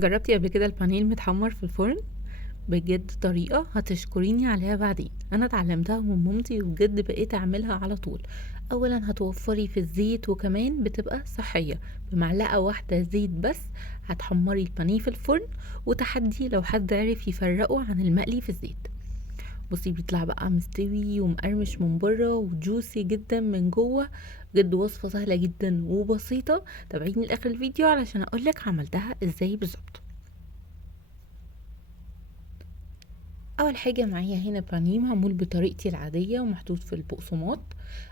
جربتي قبل كده البانيه المتحمر في الفرن؟ بجد طريقة هتشكريني عليها بعدين. انا اتعلمتها من مامتي وبجد بقيت اعملها على طول. اولا هتوفري في الزيت وكمان بتبقى صحية. بمعلقة واحدة زيت بس هتحمري البانيه في الفرن، وتحدي لو حد عرف يفرقه عن المقلي في الزيت. بصي بيطلع بقى مستوي ومقرمش من بره وجوسي جدا من جوه. بجد وصفة سهلة جدا وبسيطة. تابعيني لاخر الفيديو علشان اقولك عملتها ازاي بالظبط. اول حاجه معايا هنا بانيه معمول بطريقتي العاديه ومحطوط في البقسماط.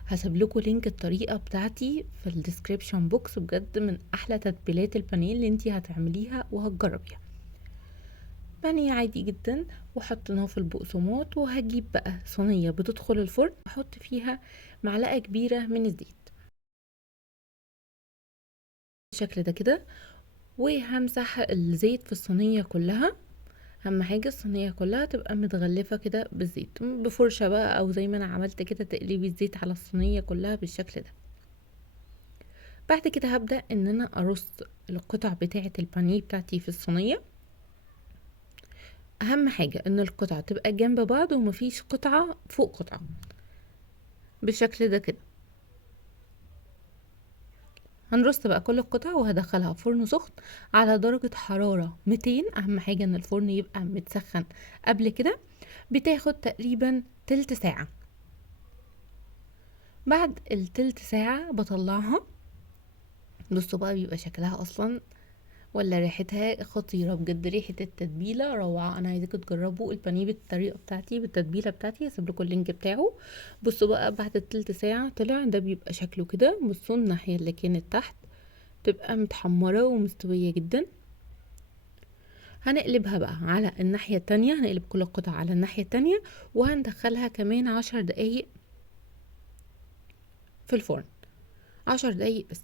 هسيب لكم لينك الطريقه بتاعتي في الديسكريبشن بوكس. بجد من احلى تتبيلات البانيه اللي انتي هتعمليها وهتجربيها. بانيه عادي جدا وحطيناه في البقسماط، وهجيب بقى صينيه بتدخل الفرن احط فيها معلقه كبيره من الزيت بالشكل ده كده، وهمسح الزيت في الصينيه كلها. اهم حاجه الصينيه كلها تبقى متغلفه كده بالزيت بفرشه بقى، او زي ما انا عملت كده تقلبي الزيت على الصينيه كلها بالشكل ده. بعد كده هبدا ان انا ارص القطع بتاعه البانيه بتاعتي في الصينيه. اهم حاجه ان القطع تبقى جنب بعض ومفيش قطعه فوق قطعه بالشكل ده كده. هنرص بقى كل القطع وهدخلها فرن سخن على درجة حرارة 200. اهم حاجة ان الفرن يبقى متسخن قبل كده. بتاخد تقريبا تلت ساعة. بعد التلت ساعة بطلعها. بصوا بقى بيبقى شكلها اصلا ولا ريحتها خطيرة بجد. ريحة التتبيلة روعة. انا عايزاكم تجربوا البانيه بالطريقة بتاعتي بالتتبيلة بتاعتي. هسيب لكم اللينك بتاعه. بصوا بقى بعد التلت ساعة طلع ده بيبقى شكله كده. بصوا الناحية اللي كانت تحت تبقى متحمرة ومستوية جدا. هنقلبها بقى على الناحية التانية. هنقلب كل القطع على الناحية التانية وهندخلها كمان 10 دقايق في الفرن. 10 دقايق بس.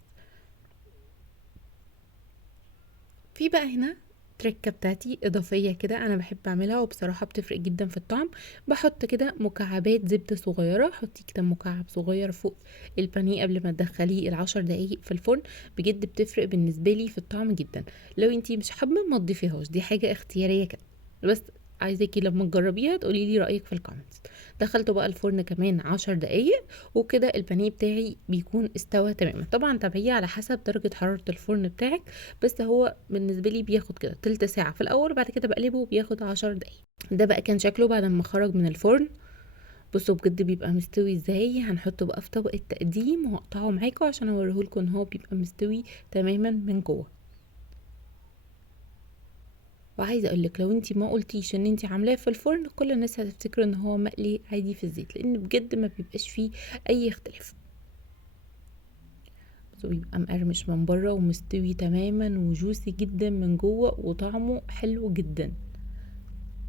في بقى هنا تركة بتاعتي اضافية كده انا بحب اعملها وبصراحة بتفرق جدا في الطعم. بحط كده مكعبات زبدة صغيرة. حطي كده مكعب صغير فوق البانيه قبل ما تدخليه ال10 دقايق في الفرن. بجد بتفرق بالنسبة لي في الطعم جدا. لو انتي مش حابة ما تضيفيهاش، دي حاجة اختيارية كده. بس عايزاكي لما تجربيها تقولي لي رأيك في الكومنتس. دخلته بقى الفرن كمان 10 دقايق وكده البانيه بتاعي بيكون استوى تماما. طبعا تابعيه على حسب درجة حرارة الفرن بتاعك. بس هو بالنسبه لي بياخد كده تلت ساعه في الاول، بعد كده بقلبه وبياخد 10 دقايق. ده بقى كان شكله بعد ما خرج من الفرن. بصوا بجد بيبقى مستوي ازاي. هنحطه بقى في طبق التقديم وهقطعه معاكم عشان اوريهولكم ان هو بيبقى مستوي تماما من جوه. وعايزه اقولك لو انتي ما قلتيش ان انتي عاملاه في الفرن كل الناس هتفتكر ان هو مقلي عادي في الزيت، لان بجد ما بيبقاش فيه اي اختلاف. بيبقى مقرمش من بره ومستوي تماما وجوسي جدا من جوه وطعمه حلو جدا.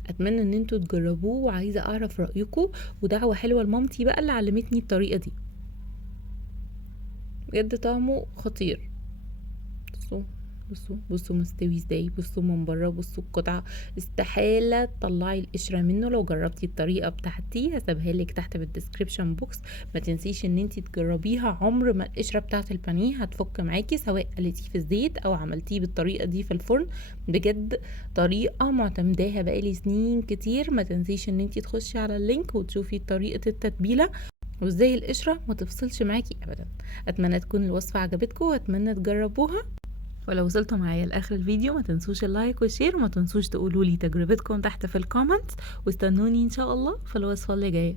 اتمنى ان انتوا تجربوه وعايزه اعرف رايكم. ودعوه حلوه لمامتي بقى اللي علمتني الطريقه دي. بجد طعمه خطير. بصوا بصوا مستوي ازاي. بصوا من بره. بصوا القطعه استحاله تطلعي القشره منه. لو جربتي الطريقه بتاعتي هسيبها لك تحت في الديسكريبشن بوكس. ما تنسيش ان انتي تجربيها. عمر ما القشره بتاعه البانيه هتفك معاكي سواء قليتيه في الزيت او عملتيه بالطريقه دي في الفرن. بجد طريقه معتمداها بقالي سنين كتير. ما تنسيش ان انتي تخشي على اللينك وتشوفي طريقه التتبيله وازاي القشره ما تفصلش معاكي ابدا. اتمنى تكون الوصفه عجبتكم واتمنى تجربوها. ولو وصلتوا معايا لاخر الفيديو ما تنسوش اللايك والشير، وما تنسوش تقولوا لي تجربتكم تحت في الكومنتس، واستنوني ان شاء الله في الوصفه اللي جايه.